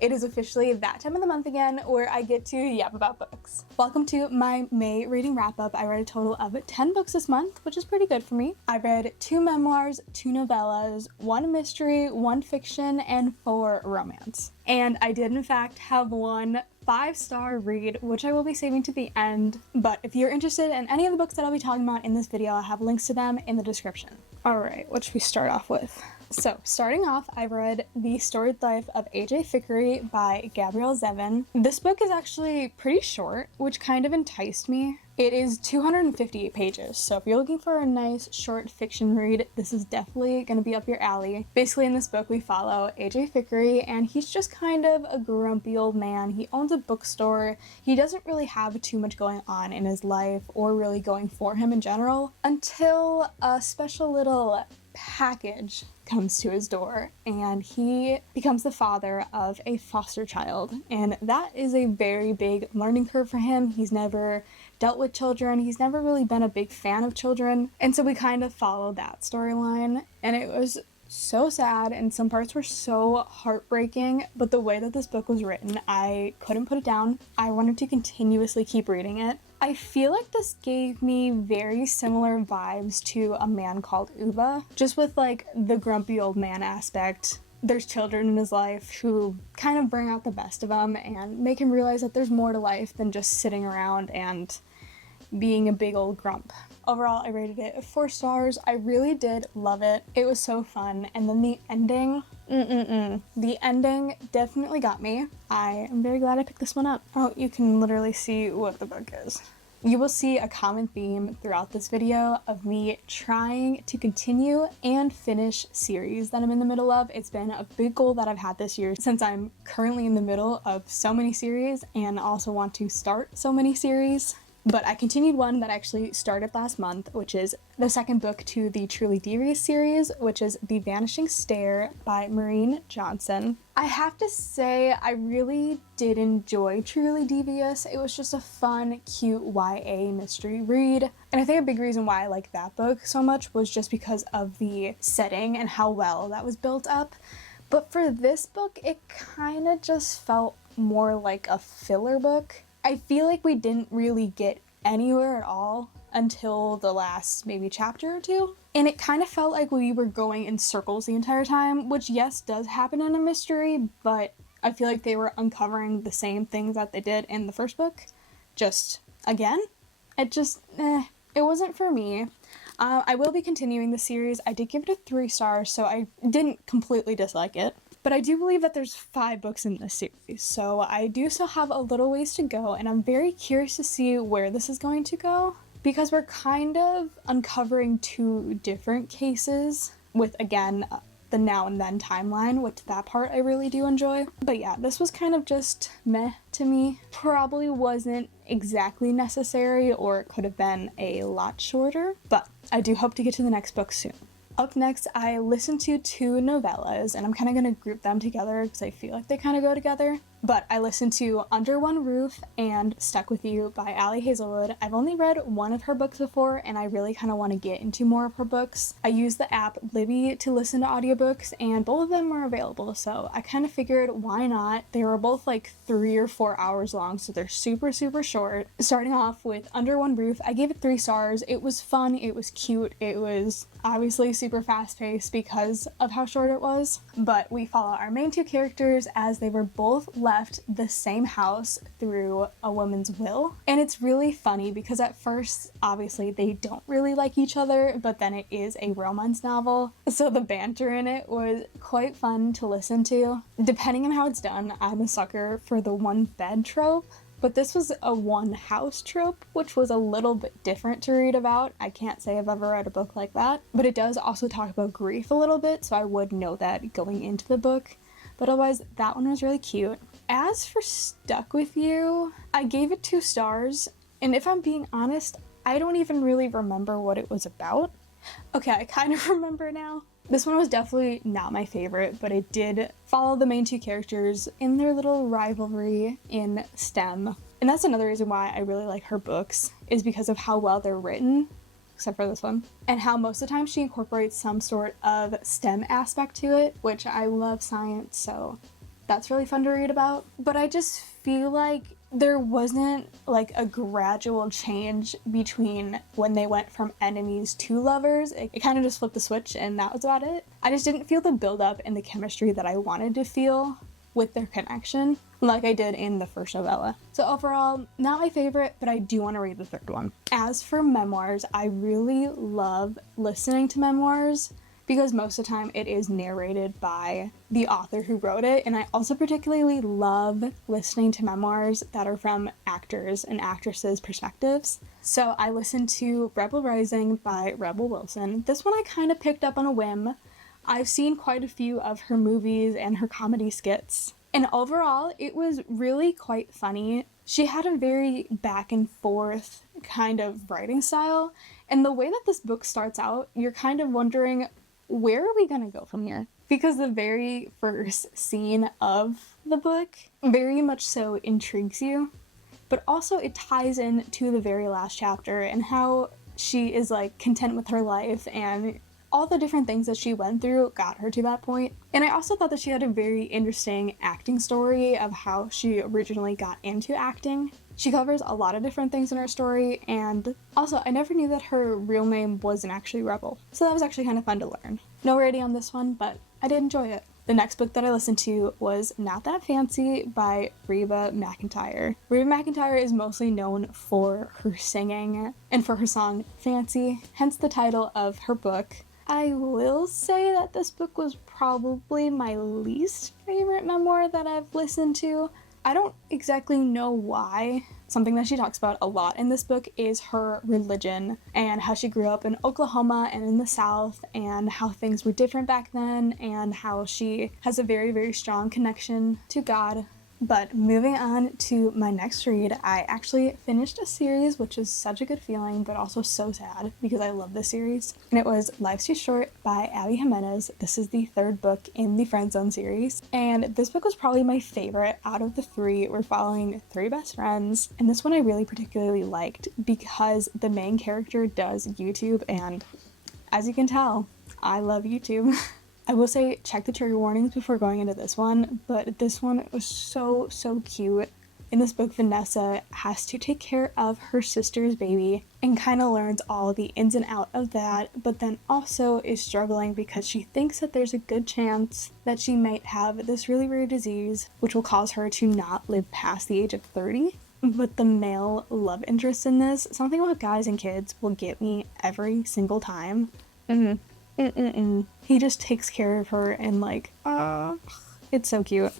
It is officially that time of the month again where I get to yap about books. Welcome to my May reading wrap-up. I read a total of 10 books this month, which is pretty good for me. I read 2 memoirs, 2 novellas, 1 mystery, 1 fiction, and 4 romance. And I did in fact have 1 5-star read, which I will be saving to the end. But if you're interested in any of the books that I'll be talking about in this video, I have links to them in the description. Alright, what should we start off with? So, starting off, I read The Storied Life of A.J. Fikry by Gabrielle Zevin. This book is actually pretty short, which kind of enticed me. It is 258 pages, so if you're looking for a nice short fiction read, this is definitely going to be up your alley. Basically, in this book, we follow A.J. Fikry, and he's just kind of a grumpy old man. He owns a bookstore. He doesn't really have too much going on in his life, or really going for him in general, until a special little package comes to his door, and he becomes the father of a foster child, and that is a very big learning curve for him. He's never dealt with children, he's never really been a big fan of children, and so we kind of follow that storyline, and it was so sad, and some parts were so heartbreaking, but the way that this book was written, I couldn't put it down. I wanted to continuously keep reading it. I feel like this gave me very similar vibes to A Man Called Ove, just with like the grumpy old man aspect. There's children in his life who kind of bring out the best of him and make him realize that there's more to life than just sitting around and being a big old grump. Overall, I rated it 4 stars. I really did love it. It was so fun. And then the ending, the ending definitely got me. I am very glad I picked this one up. Oh, you can literally see what the book is. You will see a common theme throughout this video of me trying to continue and finish series that I'm in the middle of. It's been a big goal that I've had this year since I'm currently in the middle of so many series and also want to start so many series. But I continued one that actually started last month, which is the second book to the Truly Devious series, which is The Vanishing Stair by Maureen Johnson. I have to say, I really did enjoy Truly Devious. It was just a fun, cute YA mystery read. And I think a big reason why I like that book so much was just because of the setting and how well that was built up. But for this book, it kind of just felt more like a filler book. I feel like we didn't really get anywhere at all until the last maybe chapter or 2. And it kind of felt like we were going in circles the entire time, which yes, does happen in a mystery, but I feel like they were uncovering the same things that they did in the first book. Just again, it wasn't for me. I will be continuing the series. I did give it a 3 stars, so I didn't completely dislike it. But I do believe that there's 5 books in this series, so I do still have a little ways to go, and I'm very curious to see where this is going to go, because we're kind of uncovering 2 different cases with, again, the now and then timeline, which that part I really do enjoy. But yeah, this was kind of just meh to me. Probably wasn't exactly necessary, or it could have been a lot shorter, but I do hope to get to the next book soon. Up next, I listened to 2 novellas, and I'm kind of going to group them together because I feel like they kind of go together. But I listened to Under One Roof and Stuck With You by Ali Hazelwood. I've only read one of her books before, and I really kind of want to get into more of her books. I use the app Libby to listen to audiobooks, and both of them were available, so I kind of figured why not. They were both like 3 or 4 hours long, so they're super, super short. Starting off with Under One Roof, I gave it 3 stars. It was fun, it was cute, it was obviously super fast-paced because of how short it was, but we follow our main 2 characters as they were both left the same house through a woman's will. And it's really funny because at first, obviously, they don't really like each other, but then it is a romance novel, so the banter in it was quite fun to listen to. Depending on how it's done, I'm a sucker for the one bed trope, but this was a one house trope, which was a little bit different to read about. I can't say I've ever read a book like that, but it does also talk about grief a little bit, so I would know that going into the book. But otherwise, that one was really cute. As for Stuck With You, I gave it 2 stars, and if I'm being honest, I don't even really remember what it was about. Okay, I kind of remember now. This one was definitely not my favorite, but it did follow the main 2 characters in their little rivalry in STEM. And that's another reason why I really like her books, is because of how well they're written, except for this one, and how most of the time she incorporates some sort of STEM aspect to it, which I love science, so That's really fun to read about. But I just feel like there wasn't like a gradual change between when they went from enemies to lovers. It kind of just flipped the switch and that was about it. I just didn't feel the build-up and the chemistry that I wanted to feel with their connection like I did in the first novella. So overall, not my favorite, but I do want to read the third one. As for memoirs, I really love listening to memoirs because most of the time it is narrated by the author who wrote it, and I also particularly love listening to memoirs that are from actors and actresses' perspectives. So I listened to Rebel Rising by Rebel Wilson. This one I kind of picked up on a whim. I've seen quite a few of her movies and her comedy skits, and overall it was really quite funny. She had a very back and forth kind of writing style, and the way that this book starts out, you're kind of wondering, where are we gonna go from here? Because the very first scene of the book very much so intrigues you, but also it ties in to the very last chapter and how she is like content with her life and all the different things that she went through got her to that point. And I also thought that she had a very interesting acting story of how she originally got into acting. She covers a lot of different things in her story, and also I never knew that her real name wasn't actually Rebel, so that was actually kind of fun to learn. No rating on this one, but I did enjoy it. The next book that I listened to was Not That Fancy by Reba McEntire. Reba McEntire is mostly known for her singing and for her song Fancy, hence the title of her book. I will say that this book was probably my least favorite memoir that I've listened to. I don't exactly know why. Something that she talks about a lot in this book is her religion and how she grew up in Oklahoma and in the South and how things were different back then and how she has a very, very strong connection to God. But moving on to my next read, I actually finished a series, which is such a good feeling, but also so sad because I love this series. And it was Life's Too Short by Abby Jimenez. This is the third book in the Friendzone series. And this book was probably my favorite out of the three. We're following three best friends. And this one I really particularly liked because the main character does YouTube. And as you can tell, I love YouTube. I will say check the trigger warnings before going into this one, but this one was so cute. In this book, Vanessa has to take care of her sister's baby and kind of learns all the ins and outs of that, but then also is struggling because she thinks that there's a good chance that she might have this really rare disease, which will cause her to not live past the age of 30. But the male love interest in this, something about guys and kids, will get me every single time. He just takes care of her and like, it's so cute.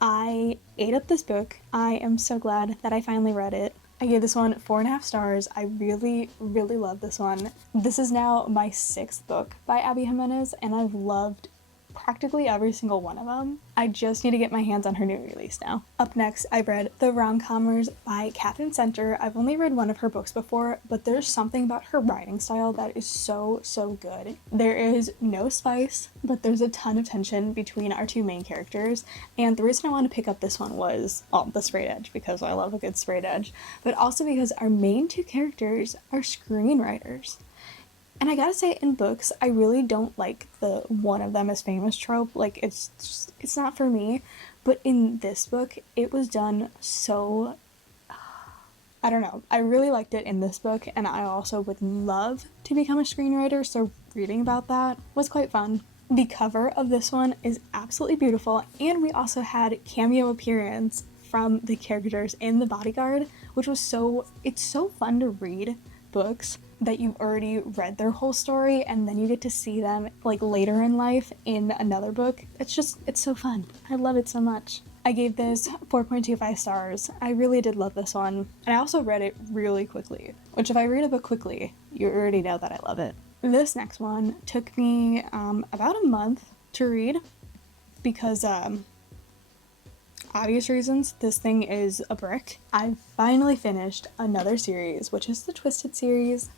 I ate up this book. I am so glad that I finally read it. I gave this one 4.5 stars. I really love this one. This is now my 6th book by Abby Jimenez, and I've loved practically every single one of them. I just need to get my hands on her new release now. Up next, I read The Rom-Commers by Catherine Center. I've only read one of her books before, but there's something about her writing style that is so good. There is no spice, but there's a ton of tension between our two main characters, and the reason I wanted to pick up this one was, well, the straight edge, because I love a good straight edge, but also because our main two characters are screenwriters. And I gotta say, in books, I really don't like the one of them is famous trope. Like, it's not for me. But in this book, it was done so, I don't know. I really liked it in this book, and I also would love to become a screenwriter, so reading about that was quite fun. The cover of this one is absolutely beautiful, and we also had cameo appearance from the characters in The Bodyguard, which was it's so fun to read books that you've already read their whole story and then you get to see them like later in life in another book. It's so fun. I love it so much. I gave this 4.25 stars. I really did love this one. And I also read it really quickly, which if I read a book quickly, you already know that I love it. This next one took me about a month to read because obvious reasons, this thing is a brick. I finally finished another series, which is the Twisted series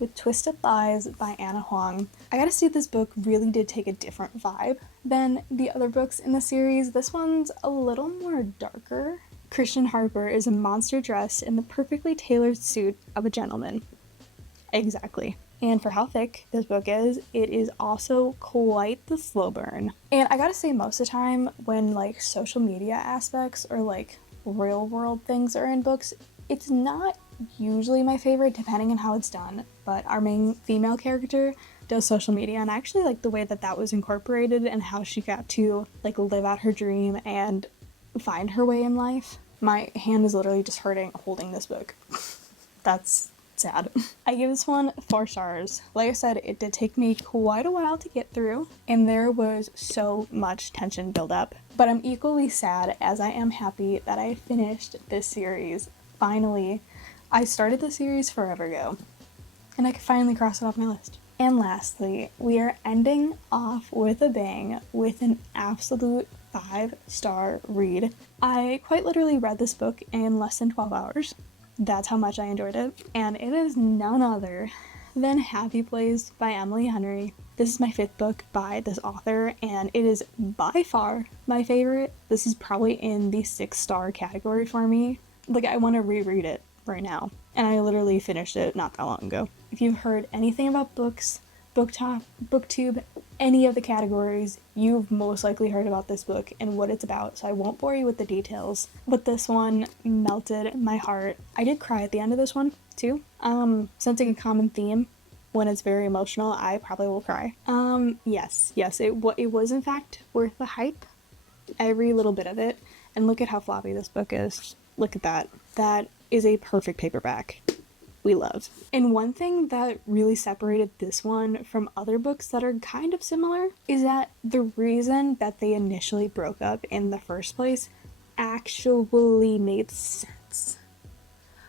with Twisted Lies by Anna Huang. I gotta say, this book really did take a different vibe than the other books in the series. This one's a little more darker. Christian Harper is a monster dressed in the perfectly tailored suit of a gentleman. Exactly. And for how thick this book is, it is also quite the slow burn. And I gotta say, most of the time when like social media aspects or like real world things are in books, it's not usually my favorite depending on how it's done. But our main female character does social media, and I actually like the way that that was incorporated and how she got to like live out her dream and find her way in life. My hand is literally just hurting holding this book. That's sad. I give this one 4 stars. Like I said, it did take me quite a while to get through, and there was so much tension build up. But I'm equally sad as I am happy that I finished this series. Finally, I started the series forever ago, and I could finally cross it off my list. And lastly, we are ending off with a bang with an absolute 5-star read. I quite literally read this book in less than 12 hours. That's how much I enjoyed it. And it is none other than Happy Place by Emily Henry. This is my 5th book by this author, and it is by far my favorite. This is probably in the 6-star category for me. Like, I want to reread it right now. And I literally finished it not that long ago. If you've heard anything about books, BookTok, BookTube, any of the categories, you've most likely heard about this book and what it's about, so I won't bore you with the details. But this one melted my heart. I did cry at the end of this one, too. Sensing a common theme. When it's very emotional, I probably will cry. Yes, it was in fact worth the hype. Every little bit of it. And look at how floppy this book is. Look at that. That is a perfect paperback. We love. And one thing that really separated this one from other books that are kind of similar is that the reason that they initially broke up in the first place actually made sense.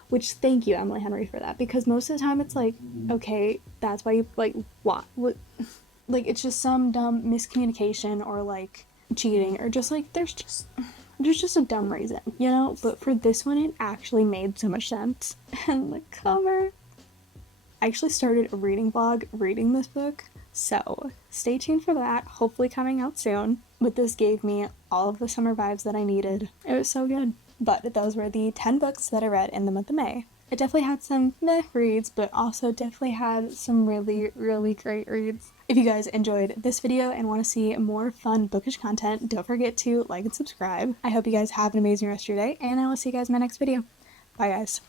Which, thank you, Emily Henry, for that, because most of the time it's like, okay, that's why you, like, what? Like, it's just some dumb miscommunication or, like, cheating, or just, like, there's just a dumb reason, you know? But for this one, it actually made so much sense. And the cover. I actually started a reading vlog reading this book, so stay tuned for that, hopefully coming out soon. But this gave me all of the summer vibes that I needed. It was so good. But those were the 10 books that I read in the month of May. It definitely had some meh reads, but also definitely had some really, really great reads. If you guys enjoyed this video and want to see more fun bookish content, don't forget to like and subscribe. I hope you guys have an amazing rest of your day, and I will see you guys in my next video. Bye, guys.